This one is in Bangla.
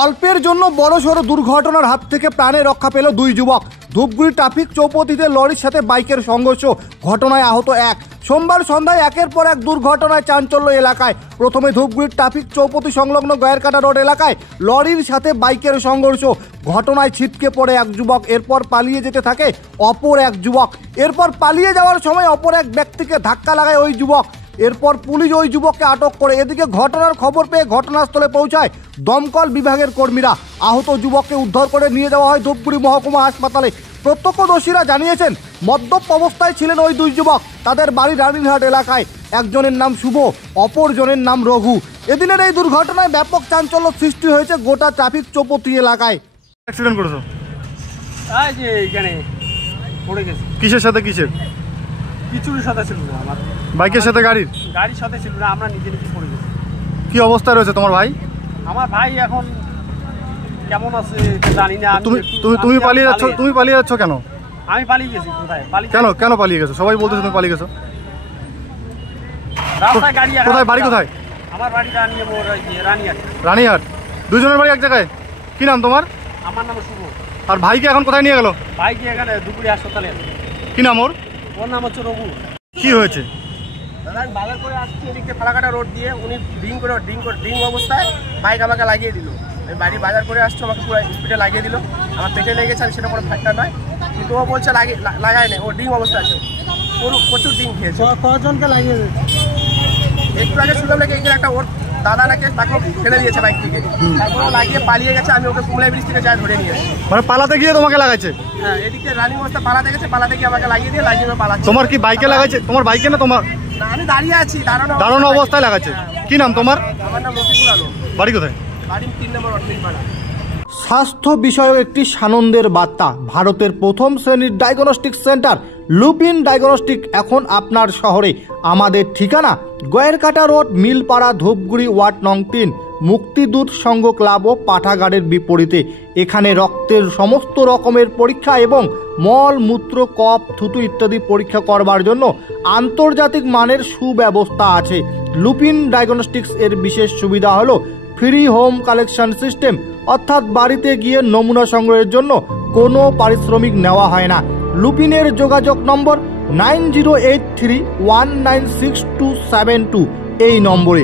অল্পের জন্য বড়সড় দুর্ঘটনার হাত থেকে প্রাণে রক্ষা পেল দুই যুবক। ধূপগুড়ি ট্রাফিক চৌপতিতে লরির সাথে বাইকের সংঘর্ষ, ঘটনায় আহত এক। সোমবার সন্ধ্যায় একের পর এক দুর্ঘটনায় চাঞ্চল্য এলাকায়। প্রথমে ধূপগুড়ির ট্রাফিক চৌপতি সংলগ্ন গয়েরকাটা রোড এলাকায় লরির সাথে বাইকের সংঘর্ষ, ঘটনায় ছিটকে পড়ে এক যুবক, এরপর পালিয়ে যেতে থাকে অপর এক যুবক। এরপর পালিয়ে যাওয়ার সময় অপর এক ব্যক্তিকে ধাক্কা লাগায় ওই যুবক। এরপর পুলিশ ওই যুবককে আটক করে। এদিকে ঘটনার খবর পেয়ে ঘটনাস্থলে পৌঁছায় দমকল বিভাগের কর্মীরা। আহত যুবককে উদ্ধার করে নিয়ে যাওয়া হয় ধূপগুড়ি মহকুমা হাসপাতালে। প্রত্যক্ষদর্শীরা জানিয়েছেন মদ্যপ অবস্থায় ছিলেন ওই দুই যুবক। তাদের বাড়ি রানীরহাট এলাকায়। একজনের নাম শুভ, অপরজনের নাম রঘু। এদিনের এই দুর্ঘটনায় ব্যাপক চাঞ্চল্য সৃষ্টি হয়েছে গোটা ট্রাফিক চৌপতি এলাকায়। অ্যাক্সিডেন্ট করেছো? এই যে এখানে পড়ে গেছে। কিসের সাথে কিসের? কিছুর সাথে ছিল না, আমার বাইকের সাথে গাড়ির? গাড়ির সাথে ছিল না, আমরা নিজে নিজে পড়ে গেছি। কি অবস্থায় রয়েছে তোমার ভাই? আমার ভাই এখন কেমন আছে জানি না। তুমি পালিয়ে যাচ্ছ? তুমি পালিয়ে যাচ্ছ কেন? আমি পালিয়ে গেছি। কোথায় পালিয়ে? কেন পালিয়ে গেছো? সবাই বলতেছে তুমি পালিয়ে গেছো। রাস্তায় গাড়ি। কোথায় বাড়ি? কোথায়? আমার বাড়ি রানীহাট। রানীহাট? দুজনের বাড়ি এক জায়গায়? কি নাম তোমার? আমার নাম শুভ। আর ভাইকে এখন কোথায় নিয়ে গেল? ভাইকে এখানে ধূপগুড়ি হাসপাতালে। কি নাম ওর? ওর নাম হচ্ছে রঘু। কি হয়েছে? দাদা আমি বাজার করে আসছি এদিকে ফালাকাটা রোড দিয়ে, উনি ড্রিঙ্ক অবস্থায় বাইক আমাকে লাগিয়ে দিল। আমি বাড়ি বাজার করে আসছি, আমাকে পুরো স্পিডে লাগিয়ে দিল। আমার পেটে লেগেছে, সেটা কোনো ফ্যাক্টর নয়, কিন্তু ও বলছে লাগায় নেই, ও ড্রিঙ্ক অবস্থায় আছে, প্রচুর ড্রিঙ্ক খেয়েছে। কজনকে লাগিয়ে দিয়েছে? একটু আগে শুনলাম নাকি এখানে একটা ওর দাদা নাকি তাকে ফেলে দিয়েছে বাইক থেকে, তারপর লাগিয়ে পালিয়ে গেছে। আমি ওকে কুমলাই ব্রিজ থেকে যাই ধরে নিয়ে আসি। মানে পালাতে গিয়ে তোমাকে লাগাইছে? হ্যাঁ, এদিকে রানিং অবস্থা পালাতে গেছে, পালাতে গিয়ে আমাকে লাগিয়ে পালাচ্ছে। তোমার কি বাইকে লাগাইছে? তোমার বাইকে না তোমার? আমি দাঁড়িয়ে আছি, দাঁড়ানো অবস্থায় লাগাচ্ছে। কি নাম তোমার? আমার নাম রফিকুল আলম। বাড়ি কোথায়? বাড়ি 3 নম্বর অটমিলপাড়া। স্বাস্থ্য বিষয়ক একটি সানন্দের বার্তা। ভারতের প্রথম শ্রেণীর ডায়াগনস্টিক সেন্টার লুপিন ডায়াগনস্টিক এখন আপনার শহরে। আমাদের ঠিকানা গয়েরকাটা রোড, মিলপাড়া, ধূপগুড়ি, ওয়ার্ড নং 3, মুক্তিদূত সংঘ ক্লাব ও পাঠাগারের বিপরীতে। এখানে রক্তের সমস্ত রকমের পরীক্ষা এবং মল, মূত্র, কফ, থুতু ইত্যাদি পরীক্ষা করবার জন্য আন্তর্জাতিক মানের সুব্যবস্থা আছে। লুপিন ডায়াগনস্টিক্স এর বিশেষ সুবিধা হলো ফ্রি হোম কালেকশন সিস্টেম, অর্থাৎ বাড়িতে গিয়ে নমুনা সংগ্রহের জন্য কোনো পারিশ্রমিক নেওয়া হয় না। লুপিনের যোগাযোগ নম্বর 9083196272 এই নম্বরে।